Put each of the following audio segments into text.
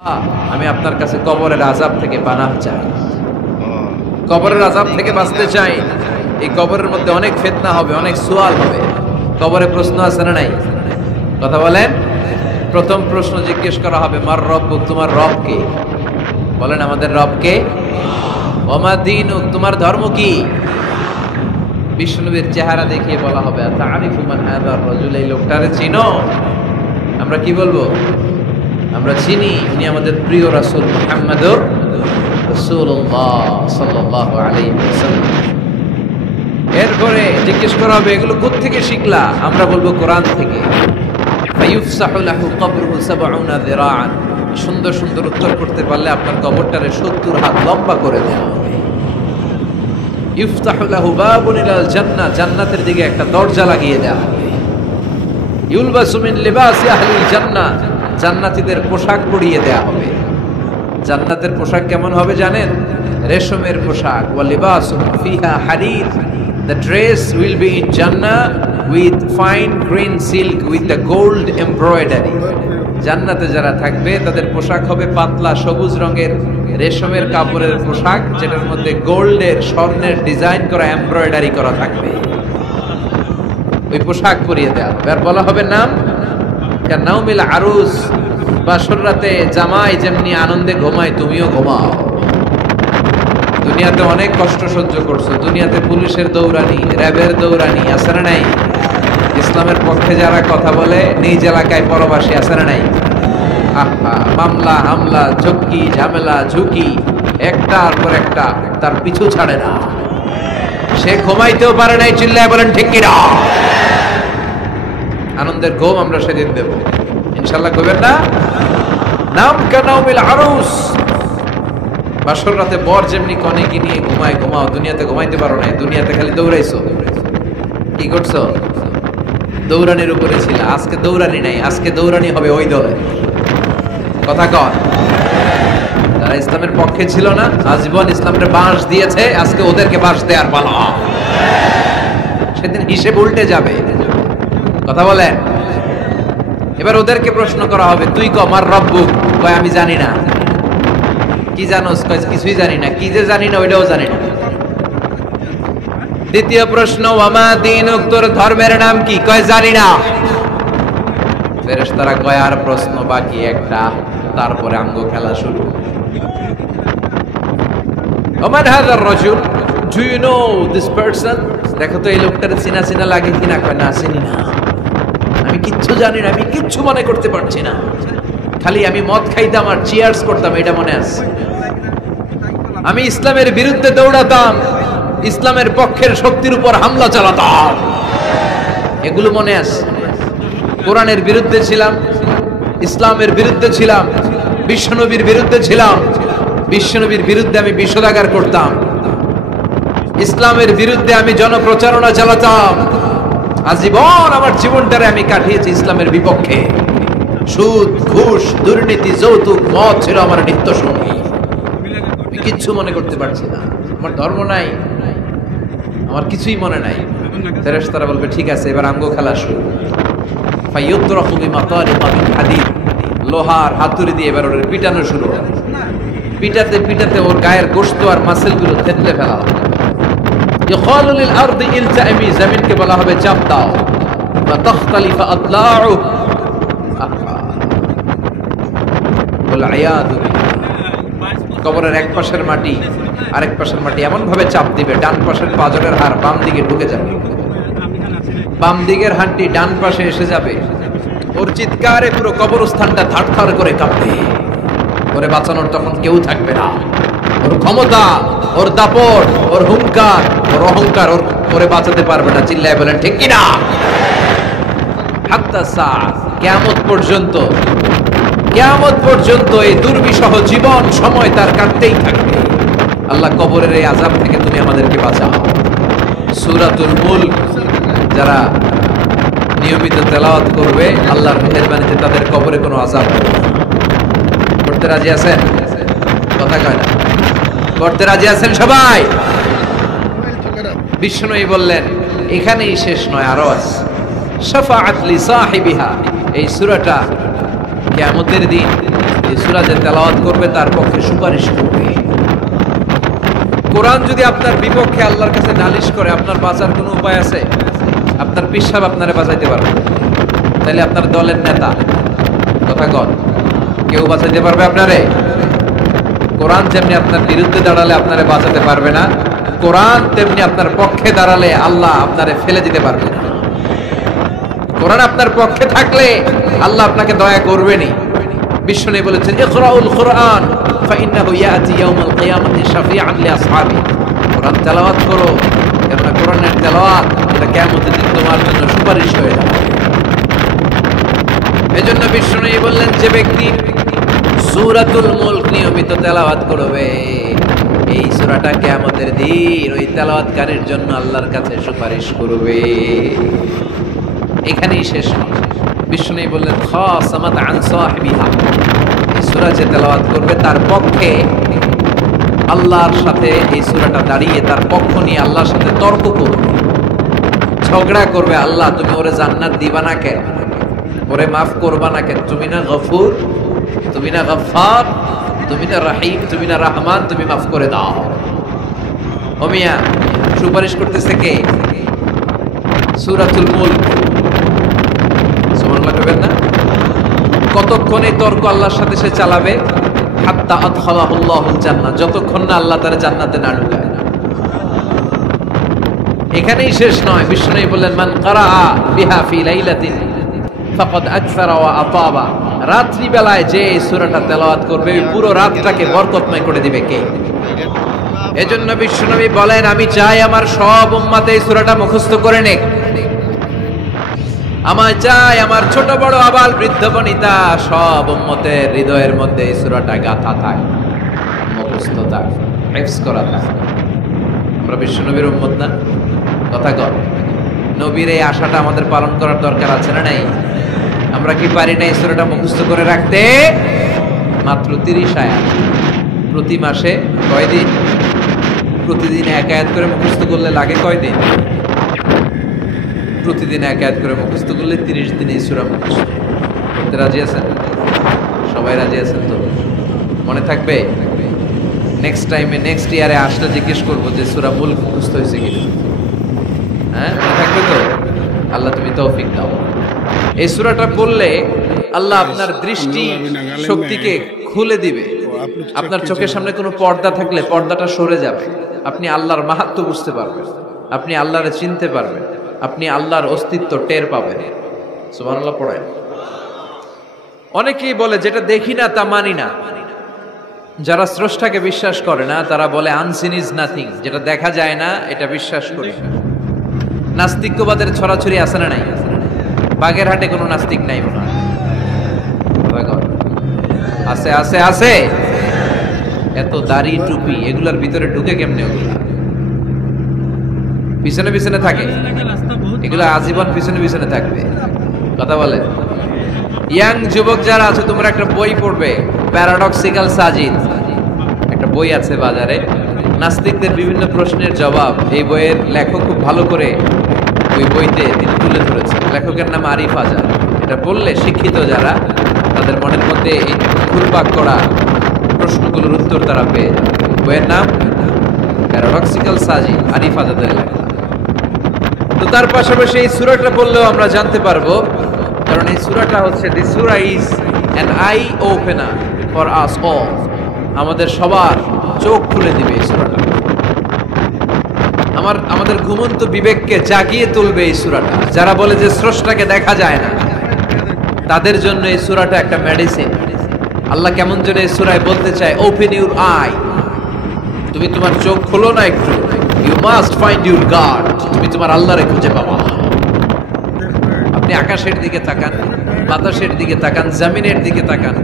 আমি আপনার কাছে কবরের আযাব থেকে পানাহ চাই, কবরের আযাব থেকে বাঁচতে চাই। এই কবরের মধ্যে অনেক ফিতনা হবে, অনেক সুয়াল হবে। কবরে প্রশ্ন আছে না নাই? কথা বলেন। প্রথম প্রশ্ন জিজ্ঞেস করা হবে, মার রব্বুক, তোমার রব কে? বলেন, আমাদের রব কে? ওমা দীনুক, তোমার ধর্ম কি? বিষ্ণুবীর চেহারা দেখিয়ে বলা হবে, তারিফু মান হাযার রাজুল, এই লোকটারে চিনো? আমরা কি বলবো? আমরা চিনি, উনি আমাদের প্রিয় রাসূল মুহাম্মদুর রাসূলুল্লাহ সাল্লাল্লাহু আলাইহি ওয়াসাল্লাম। এরপরে জিজ্ঞেস করা হবে, এগুলো কোত্থেকে শিখলা? আমরা বলবো কোরআন থেকে। ফায়ুফসাহু লাহু কবরুহু ৭০ যিরাআন, সুন্দর সুন্দর উত্তর করতে পারলে আপনার কবরটারে ৭০ হাত লম্বা করে দেওয়া হবে। ইফতাহু লাহু বাবুন ইলাল জান্নাহ, জান্নাতের দিকে একটা দরজা লাগিয়ে দেওয়া হবে। ইউলবাসু মিন লিবাসি আহলিল জান্নাহ, জান্নাতীদের পোশাক পরিয়ে দেয়া হবে। জান্নাতের পোশাক কেমন হবে জানেন? রেশমের পোশাক। ওয়া লিবাসুহুম ফিহা হারির, the dress will be in Jannah with fine green silk with the gold embroidery. জান্নাতে যারা থাকবে তাদের পোশাক হবে পাতলা সবুজ রঙের রেশমের কাপড়ের পোশাক, যেটার মধ্যে গোল্ডের, স্বর্ণের ডিজাইন করা, এমব্রয়ডারি করা থাকবে। ওই পোশাক পরিয়ে দেয়া হবে। আর বলা হবে নাম কানাউমিল আরুস, বাসর রাতে জামাই যেমনি আনন্দে ঘুমায় তুমিও ঘুমাও। দুনিয়াতে অনেক কষ্ট সহ্য করছো, দুনিয়াতে পুলিশের দৌড়ানি, র্যাবের দৌড়ানি, আছে না নাই? ইসলামের পক্ষে যারা কথা বলে নিজ এলাকায় পরবাসী, আছে না নাই? আহা, মামলা হামলা, ঝক্কি ঝামেলা ঝুঁকি একটার পর একটা, তার পিছু ছাড়ে না। সে ঘুমাইতেও পারে নাই, চিল্লায় বলেন ঠিক কিনা? আনন্দের ঘুম আমরা সেদিন দেব ইনশাআল্লাহ, কইবেন না? নাম কানাউমিল আরুস, বাসর রাতে বর যেমনি কনেকে নিয়ে ঘুমায় ঘুমাও। দুনিয়াতে ঘুমাইতে পারো না, দুনিয়াতে খালি দৌড়াইছো। কি করছো? দৌড়ানির উপরে ছিল। আজকে দৌড়ানি নাই, আজকে দৌড়ানি হবে ওই দলে। কথা কন। যারা ইসলামের পক্ষে ছিল না, আজীবন ইসলামের বাঁশ দিয়েছে, আজকে ওদেরকে বাঁশ দেওয়ার পালা। সেদিন হিসেব উল্টে যাবে। কথা বলেন। এবার ওদেরকে প্রশ্ন করা হবে, তুই ক মার রব্বুক? কয় আমি জানি না। কি জানোস? কয় কিছুই জানি না। কি যে জানি না ওইটাও জানি না। দ্বিতীয় প্রশ্ন, ওয়ামা দীনুক, তোর ধর্মের নাম কি? কয় জানি না। ফেরেশতারা কয় আর প্রশ্ন বাকি একটা, তারপরে আঙ্গ খেলা শুরু। ওমান হাযার রাজুল, do you know this person? দেখো তো এই লোকটার চিনা চিনা লাগে কিনা। কয় না, চিনি না, আমি কিচ্ছু জানি না, আমি কিচ্ছু মনে করতে পারছি না। খালি আমি মদ খাইতাম আর চিয়ার্স করতাম, এটা মনে আছে। আমি ইসলামের বিরুদ্ধে দৌড়াতাম, ইসলামের পক্ষের শক্তির উপর হামলা চালাতাম, এগুলো মনে আছে। কোরআনের বিরুদ্ধে ছিলাম, ইসলামের বিরুদ্ধে ছিলাম, বিশ্বনবীর বিরুদ্ধে ছিলাম। বিশ্বনবীর বিরুদ্ধে আমি বিষোদাগার করতাম, ইসলামের বিরুদ্ধে আমি জনপ্রচারণা চালাতাম। আজীবন আমার জীবনটারে আমি কাটিয়েছি ইসলামের বিপক্ষে। সুদ, ঘুষ, দুর্নীতি, যৌতুক, মদ ছিল আমার নিত্য সঙ্গী। কিচ্ছু মনে করতে পারছি না, আমার ধর্ম নাই, আমার কিছুই মনে নাই। ফেরেশতারা বলবে ঠিক আছে, এবার আঙ্গ খেলা শুরু। ফায়ুতরাফু বিমাতারিকা মিন হাদিদ, লোহার হাতুড়ি দিয়ে এবার ওর পিটানো শুরু। পিটাতে পিটাতে ওর গায়ের গোশত আর মাসেলগুলো থেতলে ফেলা হবে। ইকালু লিল আরদি ইলতাইমি, জমিনকে বলা হবে চাপ দাও। ওয়া তাখতালিফু আদলাউ, ওয়াল আয়াদু বিল্লাহ। কবরের এক পাশের মাটি আরেক পাশের মাটি এমন ভাবে চাপ দিবে, ডান পাশের পাঁজরের হাড় বাম দিকে ঢুকে যাবে, বাম দিকের হাড়টি ডান পাশে এসে যাবে। ওর চিৎকারে পুরো কবরস্থানটা থারথার করে কাঁপবে। ওরে বাঁচানোর তখন কেউ থাকবে না। ওর ক্ষমতা, ওর দাপট, ওর হুঙ্কার, ওর অহংকার ওরে বাঁচাতে পারবে না। চিল্লায় বলেন ঠিক কিনা? হাত্তা সাআত, কিয়ামত পর্যন্ত, কিয়ামত পর্যন্ত এই দুর্বিষহ জীবন সময় তার কাটতেই থাকবে। আল্লাহ কবরের এই আযাব থেকে তুমি আমাদেরকে বাঁচাও। সূরাতুল মুলক যারা নিয়মিত তেলাওয়াত করবে, আল্লাহর মেহেরবানিতে তাদের কবরে কোনো আযাব হবে না। করতে রাজি আছেন? কথা কয় না। করতে রাজি আছেন সবাই? বিষ্ণুই বললেন এখানেই শেষ নয়, আরো আছে। শাফাআত লি সাহিবিহা, এই সূরাটা কিয়ামতের দিন এই সূরা যে তেলাওয়াত করবে তার পক্ষে সুপারিশ করবে। কোরআন যদি আপনার বিপক্ষে আল্লাহর কাছে নালিশ করে, আপনার বাঁচার কোনো উপায় আছে? আপনার পিসাব আপনারে বাঁচাইতে পারবে? তাহলে আপনার দলের নেতা কথা কন, কেউ বাঁচাইতে পারবে আপনারে? কোরআন যেমনি আপনার বিরুদ্ধে দাঁড়ালে আপনারে বাঁচাতে পারবে না, কোরআন তেমনি আপনার পক্ষে দাঁড়ালে আল্লাহ আপনারে ফেলে দিতে পারবে না। কোরআন আপনার পক্ষে থাকলে আল্লাহ আপনাকে দয়া করবেনই। বিশ্বনবী বলেছেন, ইকরাউল কুরআন ফাইন্নাহু ইয়াতি ইয়াউমাল কিয়ামাতি শাফিআন লিআসহাবি। কোরআন তেলাওয়াত করো, কেননা কোরআনের তেলাওয়াত এটা কিয়ামতের দিন তোমার জন্য সুপারিশ হয়ে যাবে। এজন্য বিশ্বনবী বললেন, যে ব্যক্তি সূরাতুল মুলক নিয়মিত তেলাওয়াত করবে, এই সূরাটা কিয়ামতের দিন ওই তেলাওয়াতকারীর জন্য আল্লাহর কাছে সুপারিশ করবে। এখানেই শেষ নয়, বিশ্বনবী বললেন, খাসামাত আন সাহিবিহা, এই সূরা যে তেলাওয়াত করবে তার পক্ষে আল্লাহর সাথে এই সূরাটা দাঁড়িয়ে তার পক্ষ নিয়ে আল্লাহর সাথে তর্ক করবে, ঝগড়া করবে। আল্লাহ তুমি ওরে জান্নাত দিবা না কেন? ওরে মাফ করবা না কেন? তুমি না গফুর, তুমি না গফফার, তুমি না রহিম, তুমি না রহমান, তুমি মাফ করে দাও। ও মিয়া, সুপারিশ করতেছে কে? সূরাতুল মুলক। সুবহানাল্লাহ কইবেন না? কতক্ষণ এই তর্ক আল্লাহর সাথে সে চালাবে? হাত্তা আদখালাহুল্লাহুল জান্নাহ, যতক্ষণ না আল্লাহ তারে জান্নাতে না ঢুকায়। এখানেই শেষ নয়, বিশ্বনবী বললেন, মান কারাআ বিহা ফি লাইলাতিন ফাকাদ আকসারা ওয়া আতাবা, রাত্রি বেলায় যে এই সূরাটা তেলাওয়াত করবে পুরো রাতটাকে বরকতময় করে দিবে কে? এজন্য বিশ্বনবী বলেন, আমি চাই আমার সব উম্মত এই সূরাটা মুখস্থ করে নেক। আমার চাই আমার ছোট বড় আবাল বৃদ্ধ বনিতা সব উম্মতের হৃদয়ের মধ্যে এই সূরাটা গাঁথা থাক, মুখস্থ থাক, হিফজ করা থাক। আমরা বিশ্বনবীর উম্মত না? কথা কর, নবীর এই আশাটা আমাদের পালন করার দরকার আছে না নাই? আমরা কি পারি না এই সূরাটা মুখস্থ করে রাখতে? মাত্র 30 আয়াত, প্রতি মাসে কয়দিন? প্রতিদিন এক আয়াত করে মুখস্থ করলে লাগে কয়দিন? প্রতিদিন এক আয়াত করে মুখস্থ করলে 30 দিনে এই সূরা মুখস্থ করতে রাজি আছেন? সবাই রাজি আছেন তো? মনে থাকবে? নেক্সট টাইমে নেক্সট ইয়ারে আসলে জিজ্ঞেস করবো যে সূরা মুলক মুখস্থ হয়েছে কিনা। হ্যাঁ, মনে থাকবে তো? আল্লাহ তুমি তৌফিক দাও। এই সূরাটা পড়লে আল্লাহ আপনার দৃষ্টি শক্তিকে খুলে দিবে। আপনার চোখের সামনে কোনো পর্দা থাকলে পর্দাটা সরে যাবে, আপনি আল্লাহর মাহাত্ম্য বুঝতে পারবেন, আপনি আল্লাহরে চিনতে পারবেন, আপনি আল্লাহর অস্তিত্ব টের পাবেন। সুবহানাল্লাহ পড়েন। অনেকেই বলে যেটা দেখি না তা মানি না। যারা স্রষ্টাকে বিশ্বাস করে না তারা বলে আনসিন ইজ নাথিং, যেটা দেখা যায় না এটা বিশ্বাস করি। নাস্তিক্যবাদের ছড়াছড়ি আছে না নাই? বাগেরহাটে কোনো নাস্তিক নাই মনে হয়? আছে আছে আছে। এত দাড়ি টুপি এগুলার ভিতরে ঢুকে কেমনে? ওগুলা পিছনে পিছনে থাকে, এগুলা আজীবন পিছনে পিছনে থাকবে। কথা বলে। ইয়াং যুবক যারা আছে তোমরা একটা বই পড়বে, প্যারাডক্সিক্যাল সাজিদ, একটা বই আছে বাজারে, নাস্তিকদের বিভিন্ন প্রশ্নের জবাব। এই বইয়ের লেখক খুব ভালো করে ওই বইতে তিনি তুলে ধরেছেন। লেখকের নাম আরিফ আজাদ। এটা বললে শিক্ষিত যারা তাদের মনের মধ্যে এই ঘুরপাক করা প্রশ্নগুলোর উত্তর তারা পেয়ে যাবে। বইয়ের নাম প্যারাডক্সিক্যাল সাজিদ, আরিফ আজাদের লেখা। তো তার পাশাপাশি এই সূরাটা পড়লেও আমরা জানতে পারবো, কারণ এই সূরাটা হচ্ছে the surah is an eye opener for us all, আমাদের সবার চোখ খুলে দিবে এই সূরাটা। আমাদের ঘুমন্ত বিবেককে জাগিয়ে তুলবে এই সূরাটা। যারা বলে যে স্রষ্টাকে দেখা যায় না তাদের জন্য এই সূরাটা একটা মেডিসিন। আল্লাহ কেমন যেন এই সূরায় বলতে চায়, ওপেন ইউর আই, তুমি তোমার চোখ খোলো না একটু, you must find your God, তুমি তোমার আল্লাহরে খুঁজে পাবা। আপনি আকাশের দিকে তাকান, বাতাসের দিকে তাকান, জমিনের দিকে তাকান,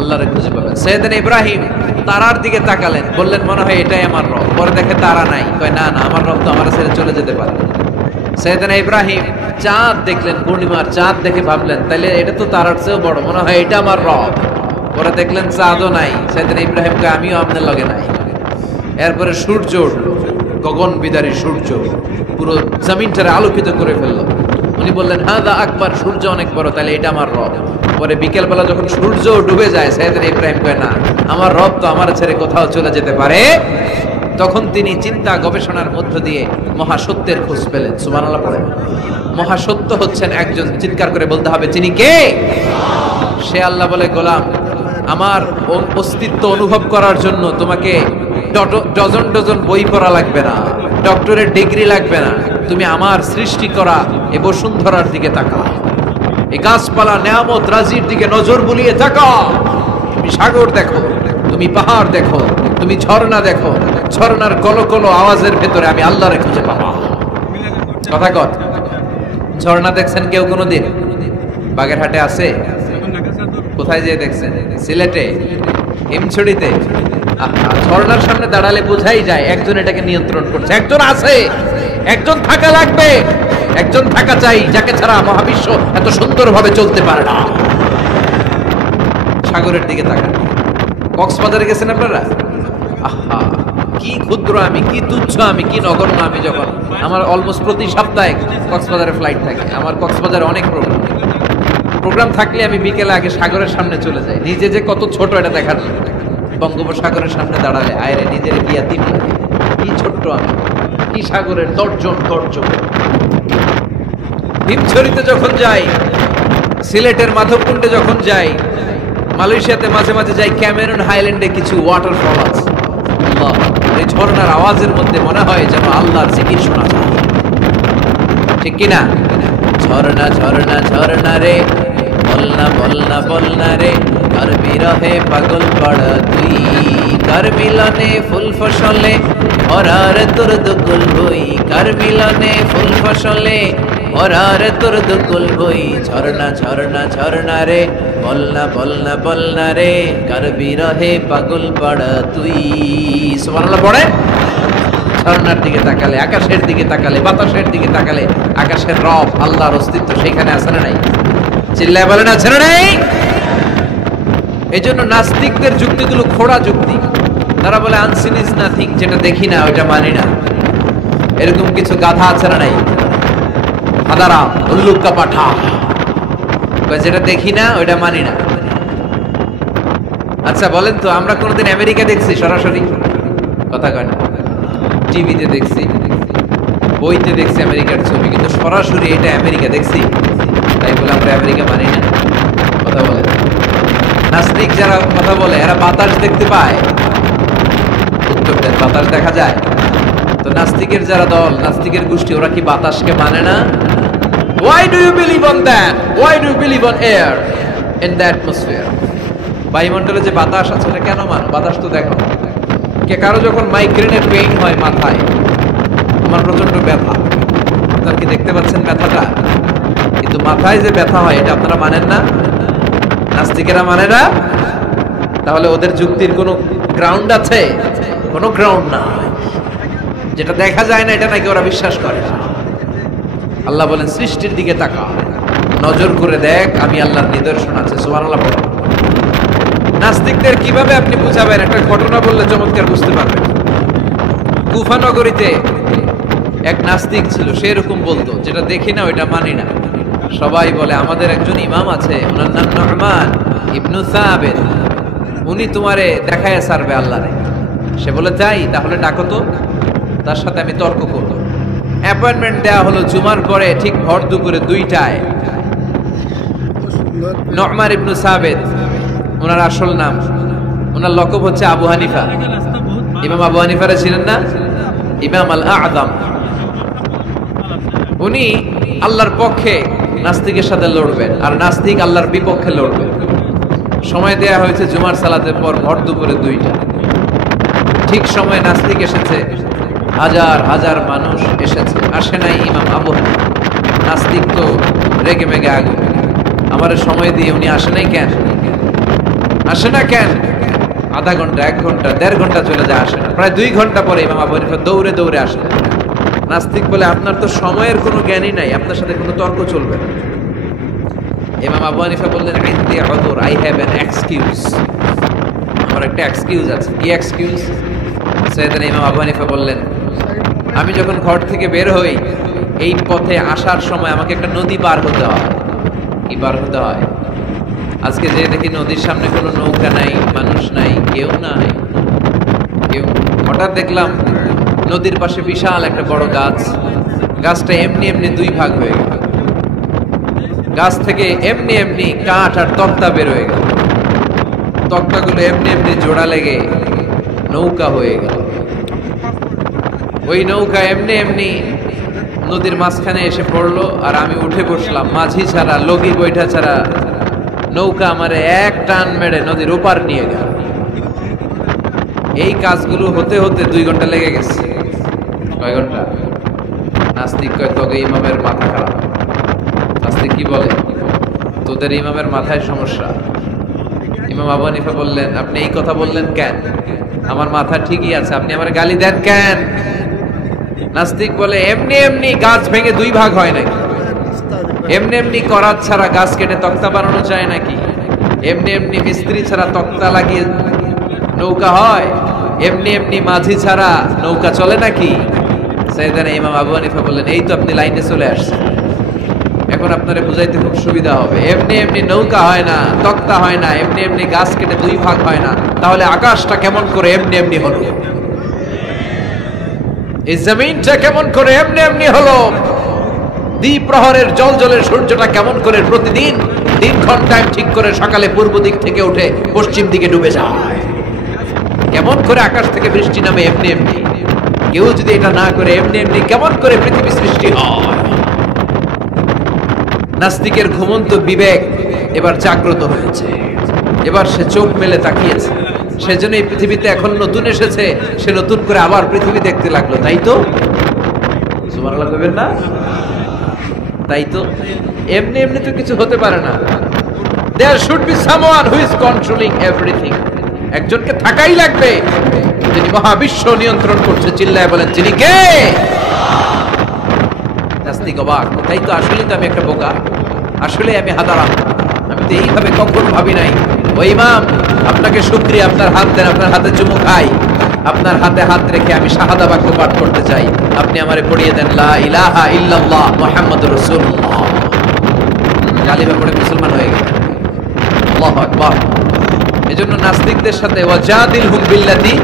আল্লাহরে খুঁজে পাবেন। সাইয়েদনা ইব্রাহিম তারার দিকে তাকালেন, বললেন মনে হয় এটাই আমার রব। পরে দেখে তারা নাই, কয় না না, আমার রব তো আমার ছেড়ে চলে যেতে পারে। সাইয়েদনা ইব্রাহিম চাঁদ দেখলেন, পূর্ণিমার চাঁদ দেখে ভাবলেন তাইলে এটা তো তারার চেয়েও বড়, মনে হয় এটা আমার রব। পরে দেখলেন চাঁদও নাই। সাইয়েদনা ইব্রাহিম কয় আমিও আপনার লগে নাই। এরপরে সূর্য উঠল, গগন বিদারী সূর্য পুরো জমিনটারে আলোকিত করে ফেললো। উনি বললেন হাদা আকবার, সূর্য অনেক বড়, তাহলে এটা আমার রব। পরে বিকেল বেলা যখন সূর্য ডুবে যায় সাইয়েদনা ইব্রাহিম কয় না, আমার রব তো আমার ছেড়ে কোথাও চলে যেতে পারে। তখন তিনি চিন্তা গবেষণার মধ্য দিয়ে মহাসত্যের খোঁজ পেলেন। সুবহানাল্লাহ পড়ে। মহাসত্য হচ্ছেন একজন, চিৎকার করে বলতে হবে তিনি কে? সে আল্লাহ বলে, গোলাম আমার অস্তিত্ব অনুভব করার জন্য তোমাকে ডজন ডজন বই পড়া লাগবে না, ডক্টরের ডিগ্রি লাগবে না, তুমি আমার সৃষ্টি করা এই বসুন্ধরার দিকে তাকাও, এই গাছপালা নেয়ামত রাজির দিকে নজর বুলিয়ে তাকাও। তুমি সাগর দেখো, তুমি পাহাড় দেখো, তুমি ঝর্ণা দেখো, ঝর্ণার কলকল আওয়াজের ভেতরে আমি আল্লাহরে খুঁজে পাবো। কথা কর, ঝর্ণা দেখছেন কেউ কোনোদিন? বাগেরহাটে আছে? কোথায় যেয়ে দেখছেন? সিলেটে, হিমছড়িতে। ঝর্ণার সামনে দাঁড়ালে বোঝাই যায় একজন এটাকে নিয়ন্ত্রণ করছে, একজন আছে, একজন থাকা লাগবে, একজন থাকা চাই যাকে ছাড়া মহাবিশ্ব এত সুন্দরভাবে চলতে পারে না। সাগরের দিকে তাকান। কক্সবাজারে গেছেন আপনারা? আহা, কি ক্ষুদ্র আমি, কি তুচ্ছ আমি, কি নগণ্য আমি। যখন আমার অলমোস্ট প্রতি সপ্তাহে কক্সবাজারে ফ্লাইট থাকে, আমার কক্সবাজারে অনেক প্রোগ্রাম থাকলে আমি বিকেলে আগে সাগরের সামনে চলে যাই, নিজে যে কত ছোট এটা দেখার। বঙ্গোপসাগরের সামনে দাঁড়ালে আয়রে নিজের গিয়া তিন লাগে, কি ছোট্ট আমি, কি সাগরের তর্জন তর্জন। হিমছড়িতে যখন যাই, সিলেটের মাধবকুণ্ডে যখন যাই, মালয়েশিয়াতে মাঝে মাঝে যাই, ক্যামেরন হাইল্যান্ডে কিছু ওয়াটারফল আছে। আল্লাহ, এই ঝর্ণার আওয়াজের মধ্যে মনে হয় যেন আল্লাহর জিকির শোনা যায়, ঠিক কিনা? ঝর্ণা ঝর্ণা ঝর্ণা রে, বলনা বলনা বলনা রে, কার বিরহে পাগল পড়া তুই, কার মিলনে ফুল ফসলে ভরার তোর দুকুল বই, কার মিলনে ফুল ফসলে ভরার তোর দুকুল বই। ঝর্ণা ঝর্ণা ঝর্ণা রে, বলনা বলনা বলনা রে, কার বিরহে পাগল পড়া তুই। সুবহানাল্লাহ পড়ে। ঝর্ণার দিকে তাকালে, আকাশের দিকে তাকালে, বাতাসের দিকে তাকালে আকাশের রব আল্লাহর অস্তিত্ব সেখানে আছে না নাই? চিল্লায় বলেন আছে না নাই? এই জন্য নাস্তিকদের যুক্তিগুলো খোড়া যুক্তি। তারা বলে আনসিন ইজ নাথিং, যেটা দেখি না ওইটা মানি না। এরকম কিছু গাধা আছে না নাই? হাদারা উল্লুক্কা পাঠা, যেটা দেখি না ওইটা মানি না। আচ্ছা বলেন তো, আমরা কোনোদিন আমেরিকা দেখছি সরাসরি? কথা কয় না। টিভিতে দেখছি, বইতে দেখছি আমেরিকার ছবি, কিন্তু সরাসরি এটা আমেরিকা দেখছি? তাই বলে আমরা আমেরিকা মানি না? কথা বলে। নাস্তিক যারা কথা বলে এরা বাতাস দেখতে পায়? উত্তর দেন, বাতাস দেখা যায়? তো নাস্তিকের যারা দল, নাস্তিকের গোষ্ঠী, ওরা কি বাতাসকে মানে না? Why do you believe on that? Why do you believe on air in the atmosphere? বায়ুমণ্ডলে যে বাতাস আছে এটা কেন মানো? বাতাস তো দেখো। কে কারো যখন মাইগ্রেনের পেইন হয় মাথায়, আমার প্রচন্ড ব্যথা, আপনারা কি দেখতে পাচ্ছেন ব্যথাটা? কিন্তু মাথায় যে ব্যথা হয় এটা আপনারা মানেন না, নাস্তিকেরা মানে না। তাহলে ওদের যুক্তির কোনো গ্রাউন্ড আছে? কোনো গ্রাউন্ড না। যেটা দেখা যায় না এটা নাকি ওরা বিশ্বাস করে না। আল্লাহ বলেন সৃষ্টির দিকে তাকা, নজর করে দেখ, আমি আল্লাহর নিদর্শন আছে। সুবহানাল্লাহ। নাস্তিকদের কিভাবে আপনি বুঝাবেন? একটা ঘটনা বললে চমৎকার বুঝতে পারবেন। কুফা নগরীতে এক নাস্তিক ছিল, সে এরকম বলতো, যেটা দেখি না ওইটা মানি না। সবাই বলে আমাদের একজন ইমাম আছে, ওনার নাম নু'মান ইবনু সাবিত, উনি তোমারে দেখায় ছাড়বে আল্লাহরে। সে বলে তাই, তাহলে ডাকো তো, তার সাথে আমি তর্ক করব। অ্যাপয়েন্টমেন্ট দেওয়া হলো জুমার পরে ঠিক ভর দুপুরে 2টায়। নু'মান ইবনু সাবিত ওনার আসল নাম, ওনার লকব হচ্ছে আবু হানিফা। ইমাম আবু হানিফারা ছিলেন না ইমাম আল আযম। উনি আল্লাহর পক্ষে নাস্তিকের সাথে লড়বেন, আর নাস্তিক আল্লাহর বিপক্ষে লড়বে। সময় দেয়া হয়েছে জুমার সালাতের পর ভর দুপুরে 2টা। ঠিক সময় নাস্তিক এসেছে, হাজার হাজার মানুষ এসেছে, আসে নাই ইমাম আবু হানিফা। নাস্তিক তো রেগে মেগে আগুন, আমার সময় দিয়ে উনি আসে নাই কেন? আসে না কেন? আধা ঘন্টা, 1 ঘন্টা, 1.5 ঘন্টা চলে যায়, আসে না। প্রায় 2 ঘন্টা পরে ইমাম আবু হানিফা দৌড়ে দৌড়ে আসে। নাস্তিক বলে আপনার তো সময়ের কোনো জ্ঞানই নাই, আপনার সাথে কোনো তর্ক চলবে না। ইমাম আবু হানিফা বললেন আই হ্যাভ অ্যান এক্সকিউজ, আমার একটা এক্সকিউজ আছে। কি এক্সকিউজ? সাইয়েদনা ইমাম আবু হানিফা বললেন, আমি যখন ঘর থেকে বের হই, এই পথে আসার সময় আমাকে একটা নদী পার হতে হয়। কি পার হতে হয়? আজকে যে দেখি নদীর সামনে কোনো নৌকা নাই, মানুষ নাই, কেউ নাই, কেউ। হঠাৎ দেখলাম নদীর পাশে বিশাল একটা বড় গাছ, গাছটা এমনি এমনি দুই ভাগ হয়ে গেল, গাছ থেকে এমনি এমনি কাঠ আর তক্তা বের হয়ে গেল, তক্তাগুলো এমনি এমনি জোড়া লেগে নৌকা হয়ে গেল। ওই নৌকা এমনি এমনি নদীর মাঝখানে এসে পড়লো, আর আমি উঠে বসলাম। মাঝি ছাড়া, লগি বৈঠা ছাড়া নৌকা আমারে এক টান মেরে নদীর ওপার নিয়ে গেল। এই কাজগুলো হতে হতে 2 ঘন্টা লেগে গেছে। কয় ঘন্টা? নাস্তিক কয় তোকে ইমামের মাথা খারাপ। নাস্তিক কি বলে? তোদের ইমামের মাথায় সমস্যা। ইমাম আবু হানিফা বললেন, আপনি এই কথা বললেন কেন? আমার মাথা ঠিকই আছে, আপনি আমার গালি দেন কেন? নাস্তিক বলে, এমনি এমনি গাছ ভেঙে 2 ভাগ হয় নাকি? এমনি এমনি করাত ছাড়া গাছ কেটে তক্তা বানানো যায় নাকি? এমনি এমনি মিস্ত্রি ছাড়া তক্তা লাগিয়ে নৌকা হয়? এমনি এমনি মাঝি ছাড়া নৌকা চলে নাকি? সাইয়েদানা ইমাম আবু হানিফা বললেন, এই তো আপনি লাইনে চলে আসছেন, এখন আপনারা বুঝাইতে খুব সুবিধা হবে। এমনি এমনি নৌকা হয় না, তক্তা হয় না, এমনি এমনি গাছ কেটে 2 ভাগ হয় না, তাহলে আকাশটা কেমন করে এমনি এমনি হলো? এই জমিনটা কেমন করে এমনি এমনি হলো? দ্বিপ্রহরের জলজলের সূর্যটা কেমন করে প্রতিদিন 3 ঘন্টায় ঠিক করে সকালে পূর্ব দিক থেকে উঠে পশ্চিম দিকে ডুবে যায়? কেমন করে আকাশ থেকে বৃষ্টি নামে এমনি এমনি? কেউ যদি এটা না করে এমনি এমনি কেমন করে পৃথিবী সৃষ্টি হয়? নাস্তিকের ঘুমন্ত বিবেক এবার জাগ্রত হয়েছে, এবার সে চোখ মেলে তাকিয়েছে। সেজন্য এই পৃথিবীতে এখন নতুন এসেছে, সে নতুন করে আবার পৃথিবী দেখতে লাগলো। তাই তো সুবহানাল্লাহ কইবেন না? তাই তো এমনি এমনি তো কিছু হতে পারে না। There should be someone who is controlling everything. একজনকে থাকাই লাগবে যিনি মহাবিশ্ব নিয়ন্ত্রণ করছে। চিল্লায় বলেন, যিনি কে? নাস্তিক অবাক, তাই তো, আসলে তো আমি একটা বোকা, আসলে আমি হাদারাম, আমি তো এইভাবে কখনো ভাবি নাই। ও ইমাম, আপনাকে শুকরিয়া, আপনার হাত দেন, আপনার হাতে চুমু খাই, আপনার হাতে হাত রেখে আমি শাহাদা বাক্য পাঠ করতে চাই, আপনি আমারে পড়িয়ে দেন লা ইলাহা ইল্লাল্লাহ মুহাম্মাদুর রাসূলুল্লাহ। কালিমা পড়ে মুসলমান হয়ে গেল। আল্লাহু আকবার। এজন্য নাস্তিকদের সাথে ওয়াজাদিলহুম বিল্লাতি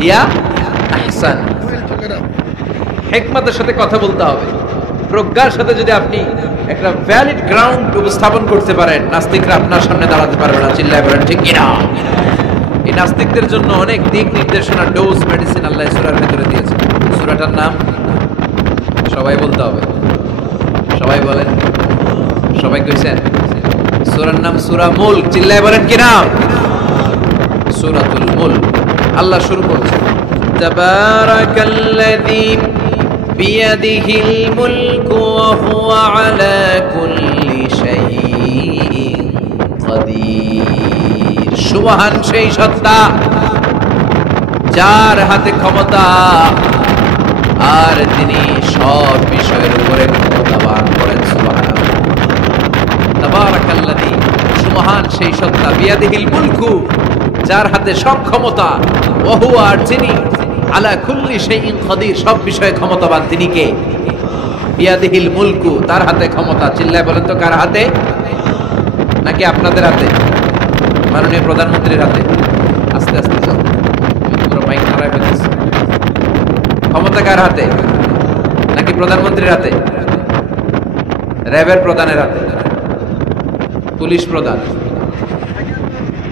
হিয়া আহসান, হিকমতের সাথে কথা বলতে হবে। প্রজ্ঞার সাথে যদি আপনি একটা ভ্যালিড গ্রাউন্ড উপস্থাপন করতে পারেন, নাস্তিকরা আপনার সামনে দাঁড়াতে পারবে না। চিল্লায় বলেন ঠিক কিনা? এই নাস্তিকদের জন্য অনেক দিক নির্দেশনা, ডোজ, মেডিসিন আল্লাহ সূরার ভিতরে দিয়েছে। সূরাটার নাম সবাই বলতে হবে। সবাই বলেন, সবাই কইছেন? সূরার নাম সূরা মুলক। চিল্লায় বলেন কি নাম? সূরাতুল মুলক। আল্লাহ শুরু করছেন, তাবারাকাল্লাযী বিয়াদিহিল মুলকু ওয়া হুয়া আলা কুল্লি শাইইন কাদির। সুবহান সেই সত্তা যার হাতে ক্ষমতা, আর তিনি সব বিষয়ের উপরে ক্ষমতাবান। করেন সুবহানাল্লাহ। তাবারাকাল্লাযী, সুবহান সেই সত্তা, বিয়াদিহিল মুলকু, যার হাতে সব ক্ষমতা, ওয়া হুয়া, আর যিনি আলা কুল্লি শাইইন কাদির, সব বিষয়ে ক্ষমতাবান। তিনি কে? বিয়াদিহিল মুলকু, তার হাতে ক্ষমতা। চিল্লায় বলেন তো কার হাতে? নাকি আপনাদের হাতে? মাননীয় প্রধানমন্ত্রীর হাতে? আস্তে আস্তে চল, পুরো মাইক নাড়ায় ফেলতেছে। ক্ষমতা কার হাতে? নাকি প্রধানমন্ত্রীর হাতে? র্যাবের প্রধানের হাতে? পুলিশ প্রধান?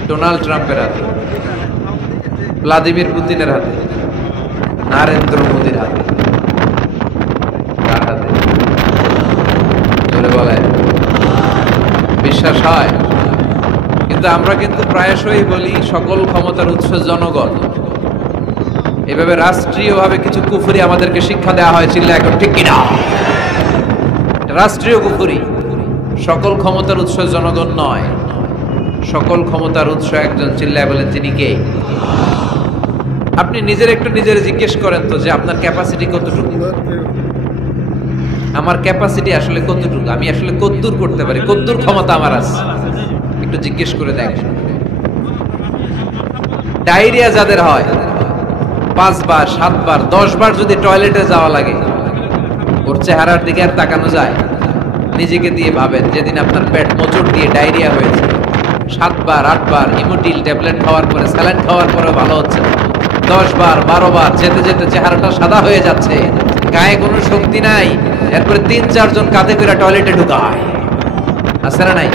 ডোনাল্ড ট্রাম্পের হাতে? ভ্লাদিমির পুতিনের হাতে? নরেন্দ্র মোদীর হাতে? কার হাতে? জোরে বলেন। বিশ্বাস হয়? কিন্তু আমরা কিন্তু প্রায়শই বলি সকল ক্ষমতার উৎস জনগণ। এভাবে রাষ্ট্রীয়ভাবে কিছু কুফরি আমাদেরকে শিক্ষা দেওয়া হয়। চিল্লা এখন ঠিক কিনা? রাষ্ট্রীয় কুফরি। সকল ক্ষমতার উৎস জনগণ নয়, সকল ক্ষমতার উৎস একজন। চিল্লায় বলেন তিনি কে? আপনি নিজের একটু নিজের জিজ্ঞেস করেন তো যে আপনার ক্যাপাসিটি কতটুকু? আমার ক্যাপাসিটি আসলে কতটুকু? আমি আসলে কতদূর করতে পারি? কতদূর ক্ষমতা আমার আছে? একটু জিজ্ঞেস করে দেখেন। ডায়রিয়া যাদের হয়, 5 বার 7 বার 10 বার যদি টয়লেটে যাওয়া লাগে, ওর চেহারার দিকে আর তাকানো যায়? নিজেকে দিয়ে ভাবেন, যেদিন আপনার পেট মোচড় দিয়ে ডায়রিয়া হয়েছে, 7 বার 8 বার ইমোটিল ট্যাবলেট খাওয়ার পরে, স্যালাইন খাওয়ার পরে ভালো হচ্ছে না, 10 বার 12 বার যেতে যেতে চেহারাটা সাদা হয়ে যাচ্ছে, গায়ে কোনো শক্তি নাই, এরপরে 3-4 জন কাঁধে করে টয়লেটে ঢুকায়, আছে না নাই?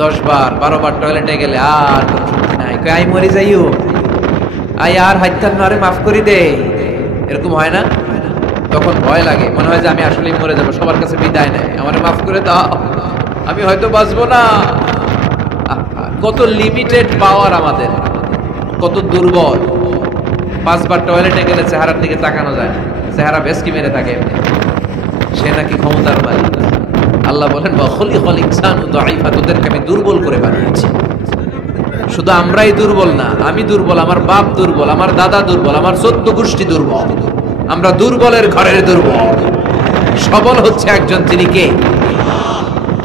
10 বার 12 বার টয়লেটে গেলে আর কোনো শক্তি নাই, আই মরে যাইও, আই আর হাইতান না, আরে মাফ করি দে, এরকম হয় না? তখন ভয় লাগে, মনে হয় যে আমি আসলেই মরে যাবো, সবার কাছে বিদায় নেয়, আমারে মাফ করে দাও, আমি হয়তো বাঁচবো না। কত লিমিটেড পাওয়ার আমাদের, কত দুর্বল। 5 বার টয়লেটে গেলে চেহারার দিকে তাকানো যায় না, চেহারা ভেস্কি মেরে থাকে, সে নাকি ক্ষমতার মালিক। আল্লাহ বলেন খলিকাল ইনসানু দাঈফা, তোদেরকে আমি দুর্বল করে বানিয়েছি। শুধু আমরাই দুর্বল না, আমি দুর্বল, আমার বাপ দুর্বল, আমার দাদা দুর্বল, আমার 14 গোষ্ঠী দুর্বল, আমরা দুর্বলের ঘরের দুর্বল। সবল হচ্ছে একজন, তিনি কে?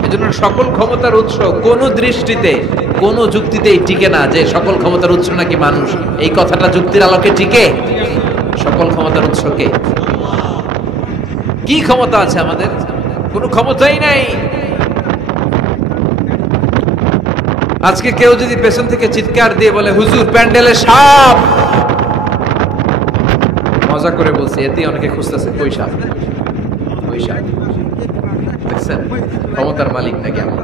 এজন্য সকল ক্ষমতার উৎস কোন দৃষ্টিতে, কোন যুক্তিতেই টিকে না যে সকল ক্ষমতার উৎস নাকি মানুষ। এই কথাটা যুক্তির আলোকে টিকে? সকল ক্ষমতার উৎস কে? কি ক্ষমতা আছে আমাদের? কোনো ক্ষমতাই নাই। আজকে কেউ যদি পেছন থেকে চিৎকার দিয়ে বলে হুজুর প্যান্ডেলে সাপ, মজা করে বলছি, এতে অনেকে খুঁজতেছে কই সাপ, কই সাপ। দেখছেন ক্ষমতার মালিক নাকি আমরা?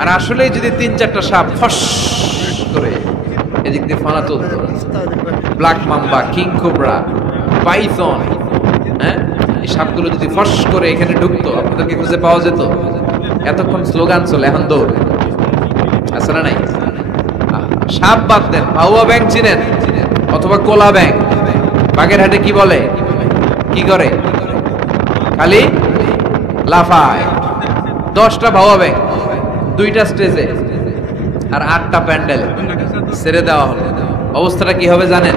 আর আসলে যদি 3-4টা সাপ ফস করে এদিক দিয়ে ফানা তুলতো, black mamba, king cobra, python, হ্যাঁ, এই সাপগুলো যদি ফস করে এখানে ঢুকতো, আপনাদেরকে খুঁজে পাওয়া যেত? এতক্ষণ স্লোগান চলে, এখন দৌড়, আছে না নাই? সাপ বাদ দেন, ভাউয়া ব্যাংক চিনেন অথবা কোলা ব্যাংক? বাগেরহাটে কি বলে, কি করে? খালি লাফায়। 10টা ভাউয়া ব্যাংক, 2টা স্টেজে আর 8টা প্যান্ডেল ছেড়ে দেওয়া হলো, অবস্থাটা কি হবে জানেন?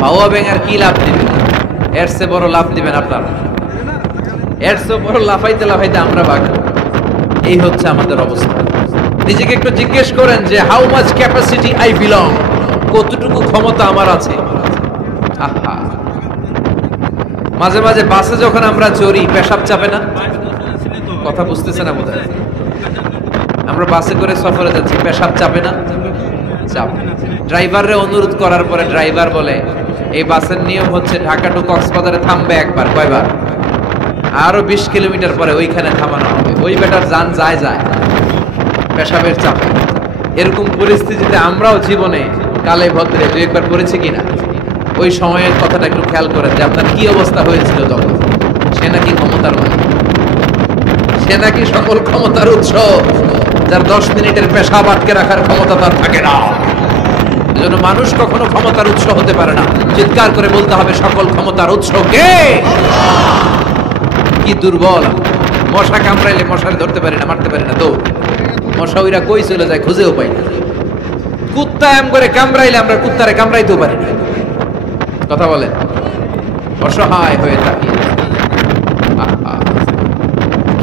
ভাউয়া ব্যাংক আর কি লাভ দিবে? এর চেয়ে বড় লাভ দিবেন আপনারা, এর চেয়ে বড় লাফাইতে লাফাইতে আমরা বাকি। এই হচ্ছে আমাদের অবস্থা। নিজেকে একটু জিজ্ঞেস করেন যে how much capacity I belong, কতটুকু ক্ষমতা আমার আছে। আহা, মাঝে মাঝে বাসে যখন আমরা চড়ি পেশাব চাপে না? কথা বুঝতেছে না বোধহয়। আমরা বাসে করে সফরে যাচ্ছি, পেশাব চাপে না? চাপ। ড্রাইভাররে অনুরোধ করার পরে ড্রাইভার বলে এই বাসের নিয়ম হচ্ছে ঢাকা টু কক্সবাজারে থামবে একবার, কয়বার? আরো 20 কিলোমিটার পরে ওইখানে থামানো হবে। ওই বেটার যান যায় যায় পেশাবের চাপে। এরকম পরিস্থিতিতে আমরাও জীবনে কালে ভদ্রে 2-1 বার পড়েছি কিনা? ওই সময়ের কথাটা একটু খেয়াল করেন যে আপনার কি অবস্থা হয়েছিল তখন। সে নাকি ক্ষমতার মালিক, সে নাকি সকল ক্ষমতার উৎস, যার 10 মিনিটের পেশাব আটকে রাখার ক্ষমতা তার থাকে না। এজন্য মানুষ কখনো ক্ষমতার উৎস হতে পারে না। চিৎকার করে বলতে হবে সকল ক্ষমতার উৎস কে? কি দুর্বল! মশা কামড়াইলে মশারে ধরতে পারি না, মারতে পারি না, তো মশা ওইরা কই চলে যায় খুঁজেও পাই না। কুত্তা এম করে কামড়াইলে আমরা কুত্তারে কামড়াইতেও পারি না। কথা বলেন, অসহায় হয়ে থাকি।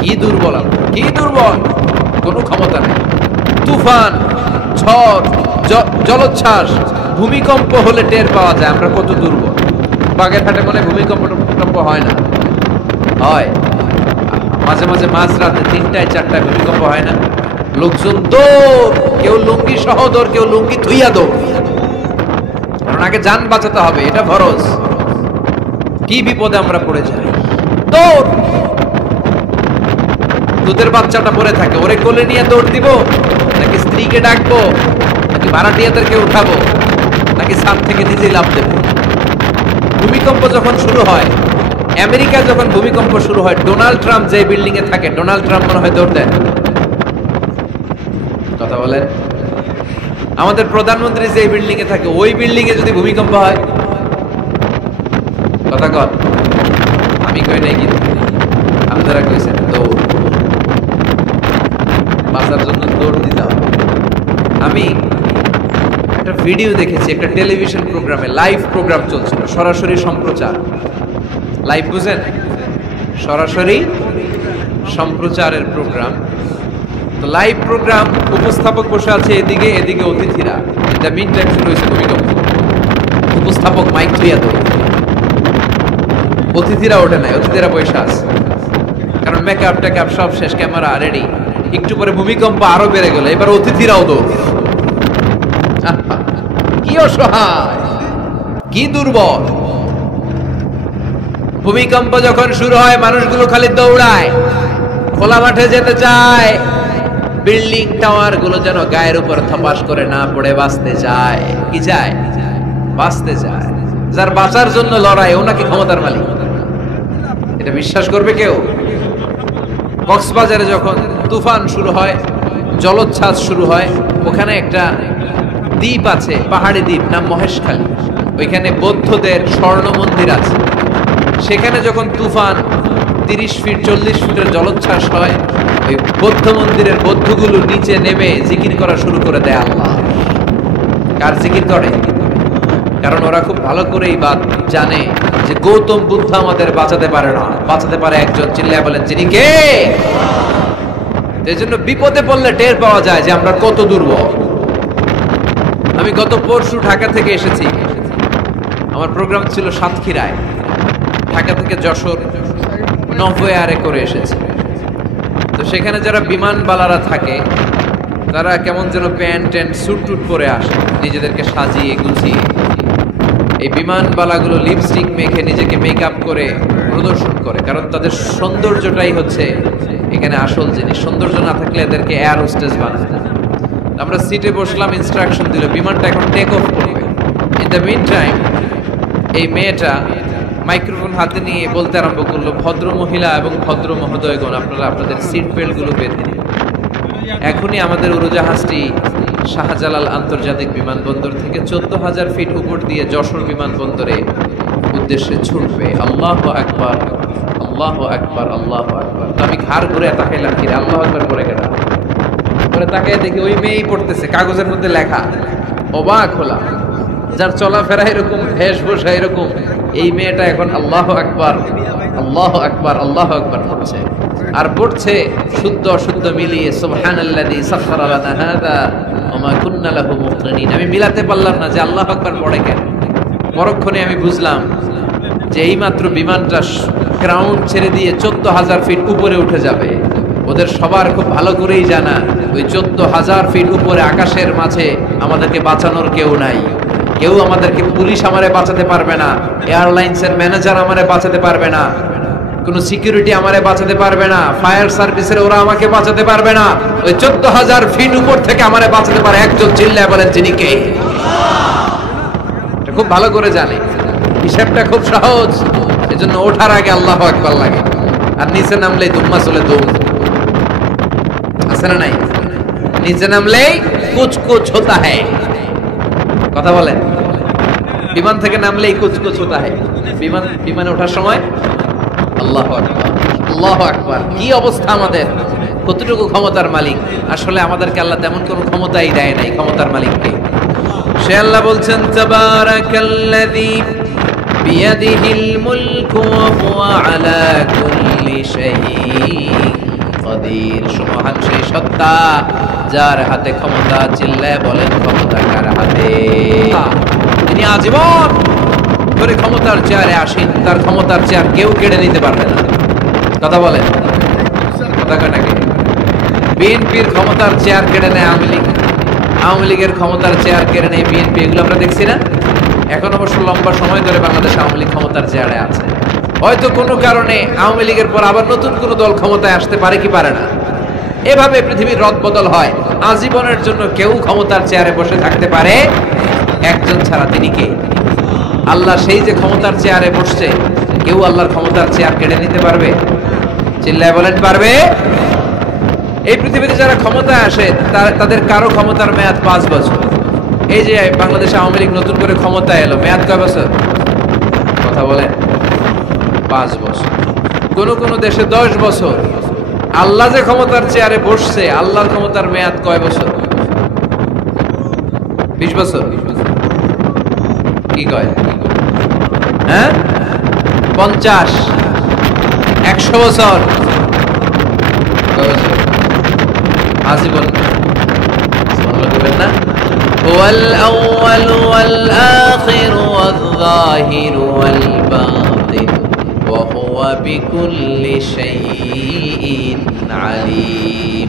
কি দুর্বল আমরা, কি দুর্বল! কোনো ক্ষমতা নেই। তুফান, ঝড়, জলোচ্ছ্বাস, ভূমিকম্প হলে টের পাওয়া যায় আমরা কত দুর্বল। বাগেরহাটে মনে ভূমিকম্প হয় না? হয়। মাঝে মাঝে মাঝরাতে 3টায় 4টায় ভূমিকম্প হয় না? লোকজন দৌড়, কেউ লুঙ্গি সহ দৌড়, কেউ লুঙ্গি ধুইয়া দৌড়, কারণ আগে যান বাঁচাতে হবে, এটা ফরজ। কি বিপদে আমরা পড়ে যাই, দৌড়। দুধের বাচ্চাটা পড়ে থাকে, ওরে কোলে নিয়ে দৌড় দিব, নাকি স্ত্রীকে ডাকবো, নাকি ভাড়াটিয়াদেরকে উঠাবো, নাকি ছাদ থেকে নিজেই লাফ দেবো? ভূমিকম্প যখন শুরু হয়, আমেরিকায় যখন ভূমিকম্প শুরু হয়, ডোনাল্ড ট্রাম্প যে বিল্ডিং এ থাকে, ডোনাল্ড ট্রাম্প মনে হয় দৌড় দেন। কথা বলেন। আমাদের প্রধানমন্ত্রী যে বিল্ডিং এ থাকে, ওই বিল্ডিং এ যদি ভূমিকম্প হয়, কথা কর, আমি কই নাই কিন্তু আপনারা কইছেন দৌড়, বাঁচার জন্য দৌড় দিতে হবে। আমি একটা ভিডিও দেখেছি, একটা টেলিভিশন প্রোগ্রামে, লাইভ প্রোগ্রাম চলছিল, সরাসরি সম্প্রচার। লাইভ বুঝেন? সরাসরি সম্প্রচারের প্রোগ্রাম। তো লাইভ প্রোগ্রাম, উপস্থাপক বসে আছে এদিকে, এদিকে অতিথিরা। এটা মিন টাইম শুরু হয়েছে ভূমিকম্প। উপস্থাপক মাইক থুইয়া দেয়, অতিথিরা ওঠে নাই, অতিথিরা বসে আছে। মেকআপ টেকআপ সব শেষ, ক্যামেরা রেডি। একটু পরে ভূমিকম্প আরো বেড়ে গেল, এবার অতিথিরাও দৌড়। কি অসহায়, কি দুর্বল। ভূমিকম্প যখন শুরু হয় মানুষগুলো খালি দৌড়ায়, খোলা মাঠে যেতে চায়। বিল্ডিং টাওয়ার গুলো যেন গায়ের উপর থপাস করে না পড়ে বাঁচতে চায়। কি চায়? বাঁচতে চায়। যার বাঁচার জন্য লড়াই, ও নাকি ক্ষমতার মালিক। এটা বিশ্বাস করবে কেউ? কক্সবাজারে যখন তুফান শুরু হয়, জলোচ্ছ্বাস শুরু হয়, ওখানে একটা দ্বীপ আছে, পাহাড়ি দ্বীপ, নাম মহেশখালী। ওইখানে বৌদ্ধদের স্বর্ণ মন্দির আছে। সেখানে যখন তুফান 30 ফিট 40 ফিটের জলোচ্ছ্বাস হয়, ওই বৌদ্ধ মন্দিরের বৌদ্ধগুলো নিচে নেমে জিকির করা শুরু করে দেয় আল্লাহ। কার জিকির করে? কারণ ওরা খুব ভালো করে এই বাত জানে যে গৌতম বুদ্ধ আমাদের বাঁচাতে পারে না, বাঁচাতে পারে একজন। চিল্লায় বলেন, যিনি কে? এই জন্য বিপদে পড়লে টের পাওয়া যায় যে আমরা কত দুর্বল। আমি গত পরশু ঢাকা থেকে এসেছি, আমার প্রোগ্রাম ছিল সাতক্ষীরায়। ঢাকা থেকে যশোর নভোয়ারে করে এসেছি। তো সেখানে যারা বিমানবালারা থাকে তারা কেমন যেন প্যান্ট ট্যান্ট স্যুট টুট পরে আসে, নিজেদেরকে সাজিয়ে গুছিয়ে। এই বিমানবালাগুলো লিপস্টিক মেখে নিজেকে মেকআপ করে প্রদর্শন করে, কারণ তাদের সৌন্দর্যটাই হচ্ছে এখানে আসল জিনিস। সৌন্দর্য না থাকলে এদেরকে এয়ার হোস্টেস বানায়। আমরা সিটে বসলাম, ইনস্ট্রাকশন দিল বিমানটা এখন টেক অফ করবে। ইন দ্য মিন টাইম এই মেয়েটা মাইক্রোফোন হাতে নিয়ে বলতে আরম্ভ করলো, ভদ্র মহিলা এবং ভদ্র মহোদয়গণ, আপনারা আপনাদের সিট বেল্ট গুলো বেঁধে নিন। এখনই আমাদের উড়োজাহাজটি শাহজালাল আন্তর্জাতিক বিমানবন্দর থেকে 14,000 ফিট উপর দিয়ে যশোর বিমানবন্দরে উদ্দেশ্যে ছুটবে। আল্লাহু আকবার, আল্লাহু আকবার, আল্লাহু আকবার। তো আমি ঘাড় ঘুরে তাকাইলাম, কি আল্লাহু আকবার করে গেলাম। পরে তাকাই দেখি ওই মেয়েই পড়তেছে, কাগজের মধ্যে লেখা। অবাক হলাম, যার চলাফেরা এরকম, বেশভূষা এরকম, এই মেয়েটা এখন আল্লাহু আকবার, আল্লাহু আকবার, আল্লাহু আকবার পড়ছে। আর পড়ছে শুদ্ধ অশুদ্ধ মিলিয়ে, সুবহানাল্লাযী সাখখারা লানা হাযা ওয়া মা কুন্না লাহু মুকরিনিন। আমি মিলাতে পারলাম না যে আল্লাহু আকবার পড়ে কেন। পরক্ষণে আমি বুঝলাম যে এইমাত্র বিমানটা গ্রাউন্ড ছেড়ে দিয়ে 14,000 ফিট উপরে উঠে যাবে। ওদের সবার খুব ভালো করেই জানা, ওই 14,000 ফিট উপরে আকাশের মাঝে আমাদেরকে বাঁচানোর কেউ নাই। কেউ আমাদেরকে, পুলিশ আমারে বাঁচাতে পারবে না, এয়ারলাইন্সের ম্যানেজার আমারে বাঁচাতে পারবে না, কোন সিকিউরিটি আমারে বাঁচাতে পারবে না, ফায়ার সার্ভিসের ওরা আমাকে বাঁচাতে পারবে না। ওই 14,000 ফিট উপর থেকে আমারে বাঁচাতে পারে একজন। চিল্লায় বলেন, যিনি কে? খুব ভালো করে জানে, হিসাবটা খুব সহজ। এজন্য ওঠার আগে আল্লাহু আকবার লাগে, আর নিচে নামলেই দুম্মা চলে দুম। আছে না নাই? নিচে নামলেই কুছ কুছ হোতা হ্যায়। কথা বলেন, বিমান থেকে নামলেই কুছ কুছ হোতা হ্যায়। বিমানে ওঠার সময় আল্লাহু আকবার, আল্লাহু আকবার। কি অবস্থা আমাদের, কতটুকু ক্ষমতার মালিক। আসলে আমাদেরকে আল্লাহ তেমন কোনো ক্ষমতাই দেয় নাই। ক্ষমতার মালিককে সে আল্লাহ বলছেন, তাবারাকাল্লাযী বিয়াদিহিল মুলকু ওয়া হুয়া আলা কুল্লি শাইইন কাদির। সুবহান সেই সত্তা যার হাতে ক্ষমতা। চিল্লায় বলেন, ক্ষমতা কার হাতে? তিনি আজীবন করে ক্ষমতার চেয়ারে আসেন। তার ক্ষমতার চেয়ার কেউ কেড়ে নিতে পারবে না। কথা বলেন, কথা কয় নাকি? বিএনপির ক্ষমতার চেয়ার কেড়ে নেয় আওয়ামী লীগ, আওয়ামী লীগের ক্ষমতার চেয়ার কেড়ে নেয় বিএনপি। এগুলো আমরা দেখছি না? এখন অবশ্য লম্বা সময় ধরে বাংলাদেশ আওয়ামী লীগ ক্ষমতার চেয়ারে আছে। হয়তো কোনো কারণে আওয়ামী লীগের পর আবার নতুন কোনো দল ক্ষমতায় আসতে পারে কি পারে না। এভাবে পৃথিবীর রদ বদল হয়। আজীবনের জন্য কেউ ক্ষমতার চেয়ারে বসে থাকতে পারে একজন ছাড়া। তিনি কে? আল্লাহ। সেই যে ক্ষমতার চেয়ারে বসছে, কেউ আল্লাহর ক্ষমতার চেয়ার কেড়ে নিতে পারবে? চিল্লায় বলেন, পারবে? এই পৃথিবীতে যারা ক্ষমতায় আসে তাদের কারো ক্ষমতার মেয়াদ 5 বছর। এই যে বাংলাদেশ আওয়ামী লীগ নতুন করে ক্ষমতায় এলো, মেয়াদ কয় বছর? কথা বলেন, 5 বছর। কোন কোন দেশে 10 বছর। আল্লাহ যে ক্ষমতার চেয়ারে বসছে, আল্লাহর ক্ষমতার মেয়াদ কয় বছর? 20 বছর। কি কয়? হ্যাঁ, 50, 100 বছর। আজীবন। না, হুয়াল আউয়াল ওয়াল আখির ওয়াল যাহির ওয়াল বাতিন ওয়া হুয়া হুয়া বিকুল্লি শাইইন আলিম।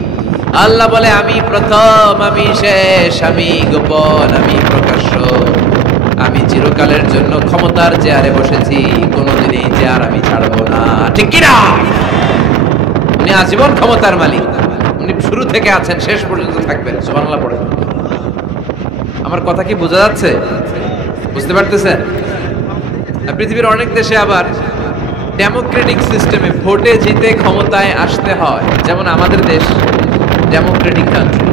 আল্লাহ বলে আমি প্রথম, আমি শেষ, আমি গোপন, আমি প্রকাশ্য। আমি চিরকালের জন্য ক্ষমতার চেয়ারে বসেছি, কোনোদিন এই চেয়ার আমি ছাড়বো না। ঠিক কি না? উনি আজীবন ক্ষমতার মালিক, উনি শুরু থেকে আছেন, শেষ পর্যন্ত থাকবেন। সুবহানাল্লাহ পড়ে। আমার কথা কি বোঝা যাচ্ছে? বুঝতে পারতেছেন? পৃথিবীর অনেক দেশে আবার ডেমোক্রেটিক সিস্টেমে ভোটে জিতে ক্ষমতায় আসতে হয়। যেমন আমাদের দেশ ডেমোক্রেটিক কান্ট্রি,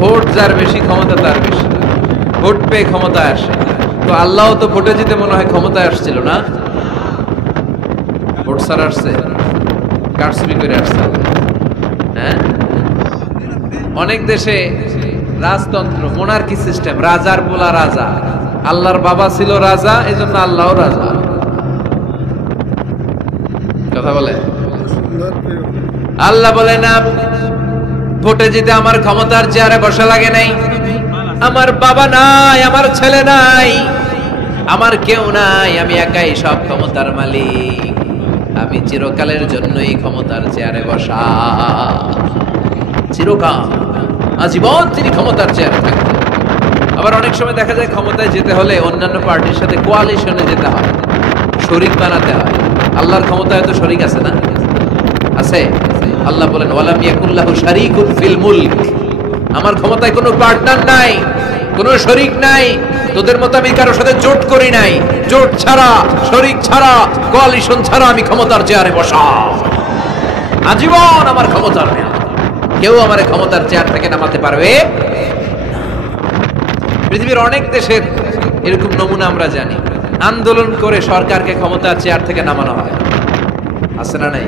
ভোট যার বেশি ক্ষমতা তার বেশি, ভোট পেয়ে ক্ষমতায় আসে। তো আল্লাহ তো ভোটে জিতে মনে হয় ক্ষমতায় আসছিল না, ভোট ছাড়া আসছে, কারচুপি করে আসছে। হ্যাঁ, অনেক দেশে রাজতন্ত্র, মোনার্কি সিস্টেম, রাজার পোলা রাজা, আল্লাহর বাবা ছিল রাজা, এজন্য আল্লাহও রাজা। কথা বলে আল্লাহ বলে না, ভোটে জিতে আমার ক্ষমতার চেয়ারে বসা লাগে নাই, আমার বাবা নাই, আমার ছেলে নাই, আমার কেউ নাই, আমি একাই সব ক্ষমতার মালিক, আমি চিরকালের জন্যই ক্ষমতার চেয়ারে বসা। চিরকাল, আজীবন তিনি ক্ষমতার চেয়ারে থাকবেন। আবার অনেক সময় দেখা যায় ক্ষমতায় যেতে হলে অন্যান্য পার্টির সাথে কোয়ালিশনে যেতে হয়, শরীক বানাতে হয়। আল্লাহর ক্ষমতায় তো শরীক আছে না? আছে। আল্লাহ বলেন ওয়ালাম ইয়াকুল্লাহু শারীকুন ফিল মুলক, আমার ক্ষমতায় কোনো পার্টনার নাই, কোনো শরীক নাই, তোদের মতো আমি কারোর সাথে জোট করি নাই। জোট ছাড়া, শরীক ছাড়া, কোয়ালিশন ছাড়া আমি ক্ষমতার চেয়ারে বসা, আজীবন আমার ক্ষমতার মেয়াদ, কেউ আমার ক্ষমতার চেয়ার থেকে নামাতে পারবে না। পৃথিবীর অনেক দেশের এরকম নমুনা আমরা জানি, আন্দোলন করে সরকারকে ক্ষমতার চেয়ার থেকে নামানো হয়, আছে না নাই?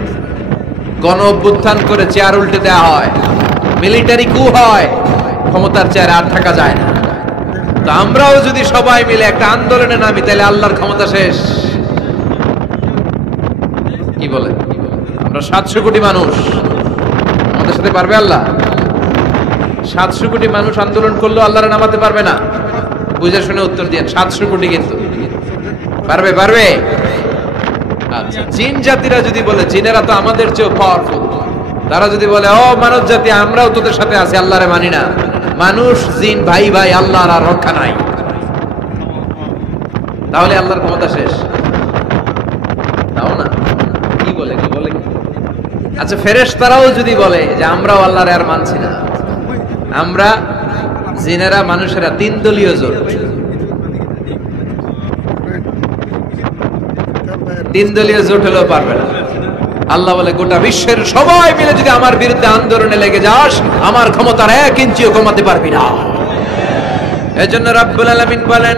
গণ অভ্যুত্থান করে চেয়ার উল্টে দেওয়া হয়, মিলিটারি কু হয়, ক্ষমতার চেয়ারে আর থাকা যায় না। তো আমরাও যদি সবাই মিলে একটা আন্দোলনে নামি, তাহলে আল্লাহর ক্ষমতা শেষ। কি বলে? আমরা 700 কোটি মানুষ, আমাদের সাথে পারবে আল্লাহ? 700 কোটি মানুষ আন্দোলন করলেও আল্লাহরে নামাতে পারবে না। বুঝে শুনে উত্তর দিয়েন, 700 কোটি কিন্তু পারবে? পারবে? আচ্ছা, জিন জাতিরা যদি বলে, জিনেরা তো আমাদের চেয়ে পাওয়ারফুল, তারা যদি বলে ও মানব জাতি আমরাও তোদের সাথে আছি, আল্লাহরে মানি না, মানুষ জিন ভাই ভাই, আল্লাহর আর রক্ষা নাই, তাহলে আল্লাহর ক্ষমতা শেষ? তাও না, কি বলে? কি বলে? আচ্ছা, ফেরেশতারাও যদি বলে যে আমরাও আল্লাহরে আর মানছি না, আমরা জিনেরা মানুষেরা 3 দলীয় জোট, 3 দলীয় জোট হলেও পারবে না। আল্লাহ বলে গোটা বিশ্বের সবাই মিলে যদি আমার বিরুদ্ধে আন্দোলনে লেগে যাস, আমার ক্ষমতার 1 ইঞ্চিও কমাতে পারবি না। এজন্য রাব্বুল আলামিন বলেন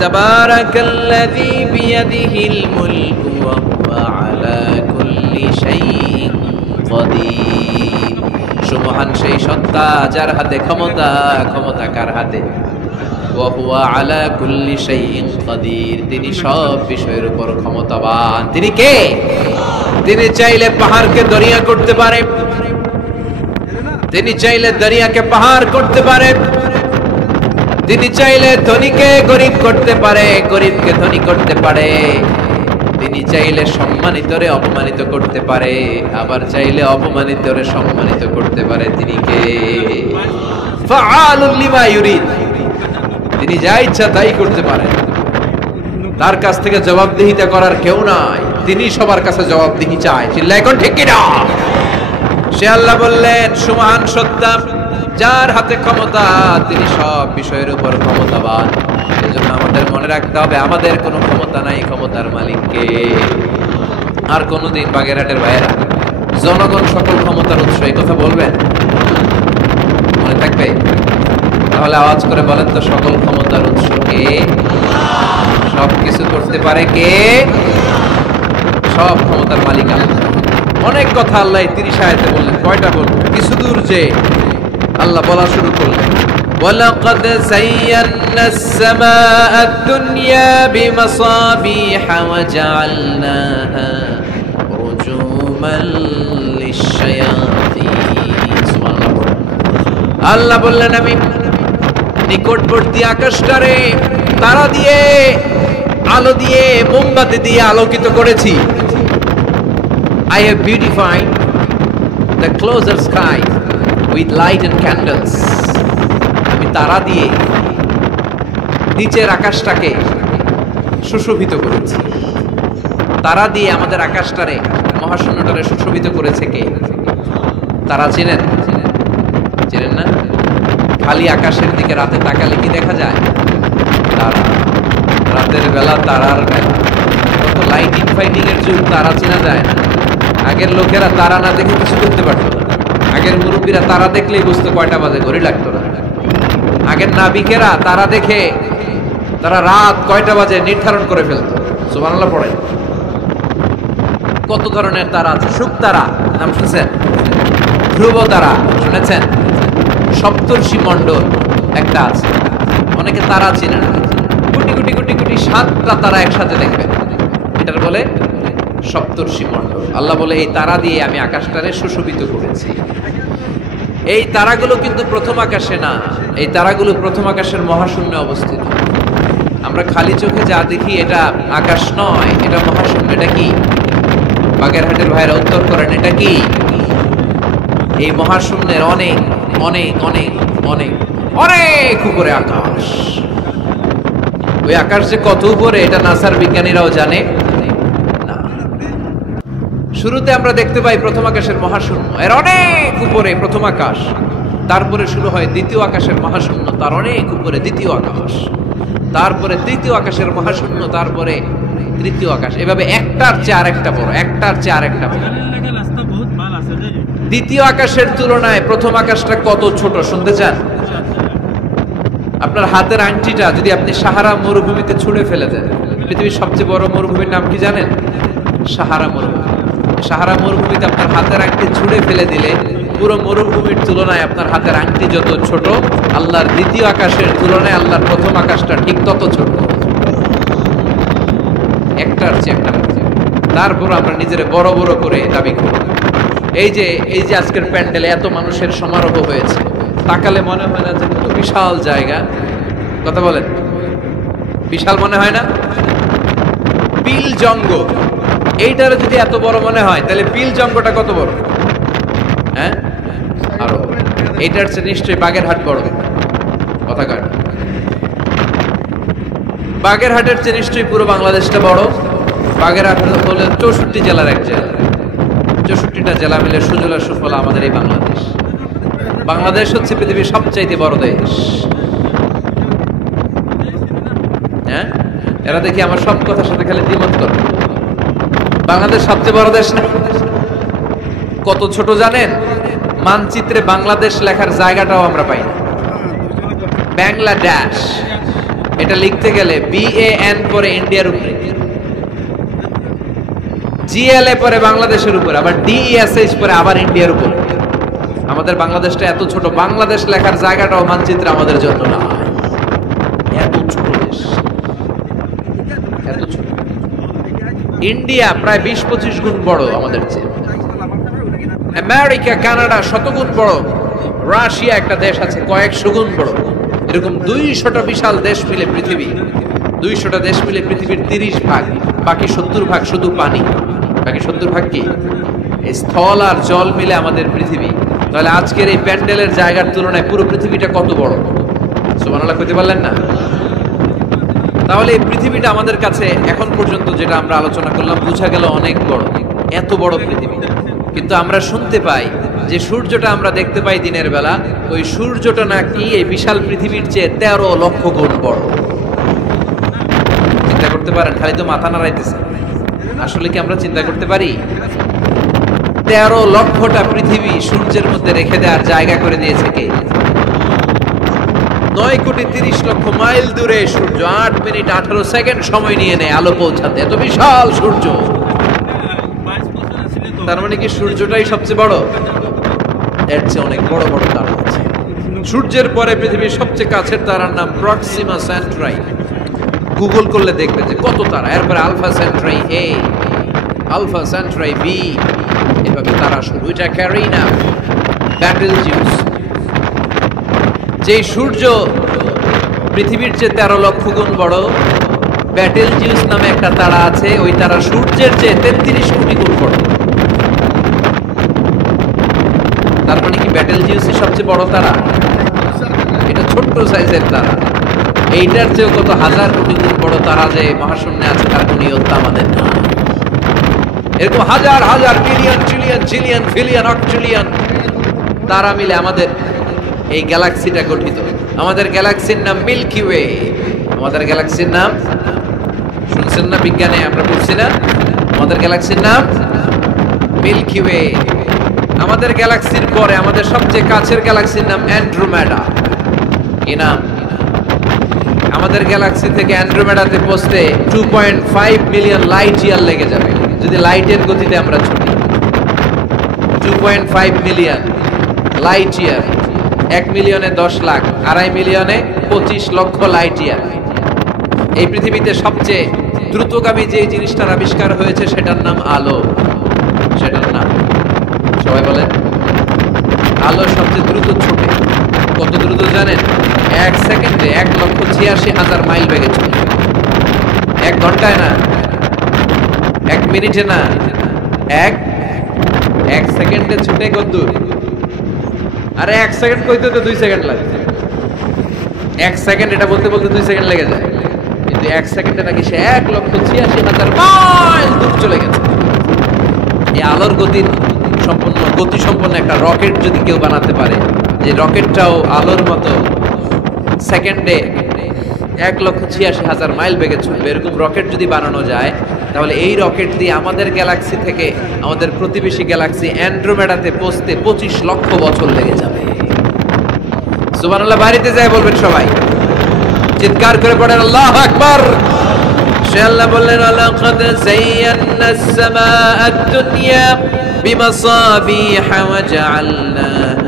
তাবারাকাল্লাযী বিয়াদিহিল মুলকু ওয়া হুয়া আলা কুল্লি শাইইন কাদির। সুবহান সেই সত্তা যার হাতে ক্ষমতা, ক্ষমতা কার হাতে? ওয়া হুয়া আলা কুল্লি শাইইন কাদির, তিনি সব বিষয়ের উপর ক্ষমতাবান। তিনি কে? তিনি চাইলে পাহাড়কে দরিয়া করতে পারে, তিনি চাইলে দরিয়াকে পাহাড় করতে পারে, তিনি চাইলে ধনীকে গরিব করতে পারে, গরিবকে ধনী করতে পারে, তিনি চাইলে সম্মানিতরে অপমানিত করতে পারে, আবার চাইলে অপমানিতরে সম্মানিত করতে পারে। তিনি কে? ফাআলুল লিমা ইউরিদ, তিনি যা ইচ্ছা তাই করতে পারেন, তার কাছ থেকে জবাবদিহিতা করার কেউ নাই, তিনি সবার কাছে জবাবদিহি চায়। চিল্লায় কোন ঠিক কিনা? সে আল্লাহ বললেন সুবহান সত্তা যার হাতে ক্ষমতা, তিনি সব বিষয়ের উপর ক্ষমতাবান। এজন্য আমাদের মনে রাখতে হবে আমাদের কোনো ক্ষমতা নাই, ক্ষমতার মালিককে। আর কোনদিন বাগেরহাটের ভাইয়েরা, জনগণ সকল ক্ষমতার উৎস, এই কথা বলবেন? মনে থাকবে? তাহলে আওয়াজ করে বলেন তো, সকল ক্ষমতার উৎস কে? সবকিছু করতে পারে কে? সব ক্ষমতার মালিক আল্লাহ। অনেক কথা আল্লাহ 30 আয়াতে বললেন, কয়টা বলবো? কিছু দূর যে আল্লাহ বলা শুরু করলেন ওয়ালাকাদ যায়্যানাস সামাআদ দুনিয়া বিমাসাবিহা ওয়া জাআলনাহা রুজুমান লিশ-শায়াতিন। সুবহানাল্লাহ। আল্লাহ বললেন আমি নিকটবর্তী আকাশটারে তারা দিয়ে, আলো দিয়ে, মোমবাতি দিয়ে আলোকিত করেছি। I have beautified the closer sky with light and candles. আমি তারা দিয়ে নিচের আকাশটাকে সুশোভিত করেছি। তারা দিয়ে আমাদের আকাশটারে, মহাশূন্যটারে সুশোভিত করেছে কে? তারা চেনেন? চেনেন না? খালি আকাশের দিকে রাতে তাকালে কি দেখা যায়? তারা। রাতের বেলা তারার বেলা। কত লাইটিং ফাইটিং এর যুগ, তারা চেনা যায় না। আগের লোকেরা তারা না দেখে কিছু করতে পারতো না। আগের মুরব্বীরা তারা দেখলেই বুঝতো কয়টা বাজে, ঘড়ি লাগতো না। আগের নাবিকেরা তারা দেখে তারা রাত কয়টা বাজে নির্ধারণ করে ফেলতো। সুবহানাল্লাহ পড়েন। কত ধরনের তারা আছে। শুক তারা নাম শুনছেন? ধ্রুব তারা শুনেছেন? সপ্তর্ষি মণ্ডল একটা আছে, অনেকে তারা চিনে না। কোটি কোটি কোটি কোটি 7টা তারা একসাথে দেখবেন, এটার বলে সপ্তর্ষি মণ্ডল। আল্লাহ বলে এই তারা দিয়ে আমি আকাশটারে সুশোভিত করেছি। এই তারাগুলো কিন্তু প্রথম আকাশে না, এই তারাগুলো প্রথম আকাশের মহাশূন্যে অবস্থিত। আমরা খালি চোখে যা দেখি এটা আকাশ নয়, এটা মহাশূন্য। এটা কি? বাগেরহাটের ভাইরা উত্তর করেন, এটা কি? এই মহাশূন্যের অনেক অনেক অনেক অনেক অনেক উপরে আকাশ। ওই আকাশ যে কত উপরে এটা নাসার বিজ্ঞানীরাও জানে না। শুরুতে আমরা দেখতে পাই প্রথম আকাশের মহাশূন্য, এর অনেক উপরে প্রথম আকাশ। তারপরে শুরু হয় দ্বিতীয় আকাশের মহাশূন্য, তার অনেক উপরে দ্বিতীয় আকাশ। তারপরে তৃতীয় আকাশের মহাশূন্য, তারপরে তৃতীয় আকাশ। এভাবে একটার চেয়ে আরেকটা বড়, একটার চেয়ে আরেকটা বড়। দ্বিতীয় আকাশের তুলনায় প্রথম আকাশটা কত ছোট শুনতে চান? আপনার হাতের আংটিটা যদি আপনি সাহারা মরুভূমিতে ছুঁড়ে ফেলে দেন, পৃথিবীর সবচেয়ে বড় মরুভূমির নাম কি জানেন? সাহারা মরুভূমি। সাহারা মরুভূমিতে আপনার হাতের আংটি ছুঁড়ে ফেলে দিলে পুরো মরুভূমির তুলনায় আপনার হাতের আংটি যত ছোট, আল্লাহর দ্বিতীয় আকাশের তুলনায় আল্লাহর প্রথম আকাশটা ঠিক তত ছোট। একটার চেয়ে একটা। তারপর আমরা নিজের বড় বড় করে দাবি করি। এই যে আজকের প্যান্ডেলে এত মানুষের সমারোহ হয়েছে, তাকালে মনে হয় না যে কত বিশাল জায়গা? কথা বলেন, বিশাল মনে হয় না? পিল জঙ্গ এইটার যদি এত বড় মনে হয়, তাহলে পিল জঙ্গটা কত বড়? হ্যাঁ, আরো। এইটার চেয়ে নিশ্চয়ই বাগেরহাট বড়। কথা কাট। বাগেরহাটের চেয়ে নিশ্চয়ই পুরো বাংলাদেশটা বড়। বাগেরহাট হলো 64 জেলার এক জেলা। 64টা জেলা মিলে সুজলা সুফলা আমাদের এই বাংলাদেশ। বাংলাদেশ হচ্ছে পৃথিবীর সবচাইতে বড় দেশ। হ্যাঁ, এরা দেখি আমার সব কথার সাথে খালি দ্বিমত করে। বাংলাদেশ সবচেয়ে বড় দেশ না? কত ছোট জানেন? মানচিত্রে বাংলাদেশ লেখার জায়গাটাও আমরা পাই না। বাংলাদেশ এটা লিখতে গেলে BAN পরে ইন্ডিয়ার উপরে, GLA পরে বাংলাদেশের উপরে, আবার DESH পরে আবার ইন্ডিয়ার উপরে। আমাদের বাংলাদেশটা এত ছোট, বাংলাদেশ লেখার জায়গাটাও মানচিত্রে আমাদের জন্য না। এত ছোট দেশ, এত ছোট। ইন্ডিয়া প্রায় 20-25 গুণ বড় আমাদের চেয়ে। আমেরিকা, কানাডা শতগুণ বড়। রাশিয়া একটা দেশ আছে কয়েকশো গুণ বড়। এরকম 200টা বিশাল দেশ মিলে পৃথিবী, 200টা দেশ মিলে পৃথিবীর 30 ভাগ, বাকি 70 ভাগ শুধু পানি। বাকি 70 ভাগ কি? স্থল আর জল মিলে আমাদের পৃথিবী। তাহলে আজকের এই প্যান্ডেলের জায়গার তুলনায় পুরো পৃথিবীটা কত বড়? সুবহানাল্লাহ কইতে পারলেন না? তাহলে এই পৃথিবীটা আমাদের কাছে এখন পর্যন্ত যেটা আমরা আলোচনা করলাম বোঝা গেল অনেক বড়, এত বড় পৃথিবী। কিন্তু আমরা শুনতে পাই যে সূর্যটা আমরা দেখতে পাই দিনের বেলা, ওই সূর্যটা নাকি এই বিশাল পৃথিবীর চেয়ে 13 লক্ষ গুণ বড়। চিন্তা করতে পারেন? খালি তো মাথা নাড়াইতেছে। আসলে কি আমরা চিন্তা করতে পারি? 13 লক্ষটা পৃথিবী সূর্যের মধ্যে রেখে দেওয়ার জায়গা করে দিয়েছে কে? 9,30,00,000 মাইল দূরে সূর্য 8 মিনিট 18 সেকেন্ড সময় নিয়ে নেয় আলো পৌঁছাতে। এত বিশাল সূর্য। তার মানে কি সূর্যটাই সবচেয়ে বড়? এর চেয়ে অনেক বড় বড় তারা আছে। সূর্যের পরে পৃথিবীর সবচেয়ে কাছের তারার নাম প্রক্সিমা সেন্ট্রাই। গুগল করলে দেখবে যে কত তারা। এরপরে Alpha Centauri A, Alpha Centauri B, এভাবে তারা শুরু। এটা ক্যারিনা, ব্যাটেলজিউস। যে সূর্য পৃথিবীর চেয়ে 13 লক্ষ গুণ বড়, ব্যাটেলজিউস নামে একটা তারা আছে। ওই তারা সূর্যের চেয়ে 33 কোটি গুণ বড়। তার মানে কি ব্যাটেল জিউসি সবচেয়ে বড় তারা? এটা ছোট্ট সাইজের তারা। এইটার চেয়েও কত হাজার কোটি গুণ বড় তারা যে মহাশূন্যে আছে তার কোনো ইয়ত্তা আমাদের না। এরকম হাজার হাজার মিলিয়ন ট্রিলিয়ন জিলিয়ন বিলিয়ন অট্রিলিয়ন তারা মিলে আমাদের এই গ্যালাক্সিটা গঠিত। আমাদের গ্যালাক্সির নাম মিল্কি ওয়ে। আমাদের গ্যালাক্সির নাম শুনছেন না? বিজ্ঞানে আমরা পড়ছি না? আমাদের গ্যালাক্সির নাম মিল্কি ওয়ে। আমাদের গ্যালাক্সির পরে আমাদের সবচেয়ে কাছের গ্যালাক্সির নাম অ্যান্ড্রোমেডা। কি নাম? আমাদের গ্যালাক্সি থেকে অ্যান্ড্রোমেডাতে পৌঁছতে 2.5 মিলিয়ন লাইট ইয়ার লেগে যাবে যদি লাইটের গতিতে আমরা ছুটি। 2.5 মিলিয়ন লাইট ইয়ার। 1 মিলিয়নে 10 লাখ, 2.5 মিলিয়নে 25 লক্ষ লাইট ইয়ার। এই পৃথিবীতে সবচেয়ে দ্রুতগামী যে জিনিসটার আবিষ্কার হয়েছে সেটার নাম আলো। সেটার নাম সবাই বলেন। আলো সবচেয়ে দ্রুত ছোটে। কত দ্রুত জানেন? 1 সেকেন্ডে 1,86,000 মাইল বেগে চলে। 1 ঘন্টায় না, 1 মিনিটে না, এক সেকেন্ডে ছুটে কত দূর? আরে 1 সেকেন্ড কইতে তো 2 সেকেন্ড লাগে। 1 সেকেন্ড এটা বলতে বলতে 2 সেকেন্ড লেগে যায়, কিন্তু 1 সেকেন্ডে নাকি সে 1,86,000 মাইল দূর চলে গেছে। এই আলোর গতি সম্পন্ন একটা রকেট যদি কেউ বানাতে পারে, যে রকেটটাও আলোর মতো সেকেন্ডে 1,86,000 মাইল বেগে ছুটবে, এরকম রকেট যদি বানানো যায়, তাহলে এই রকেট দিয়ে আমাদের গ্যালাক্সি থেকে আমাদের প্রতিবেশী গ্যালাক্সি অ্যান্ড্রোমেডাতে পৌঁছতে 25 লক্ষ বছর লেগে যাবে। সুবহানাল্লাহ। বাড়িতে যায় বলবেন সবাই, চিৎকার করে পড়েন আল্লাহু আকবার। সে আল্লাহ বললেন, লাকাদ যায়্যানাস সামাআদ দুনিয়া বিমাসাবিহা ওয়া জাআলনাহা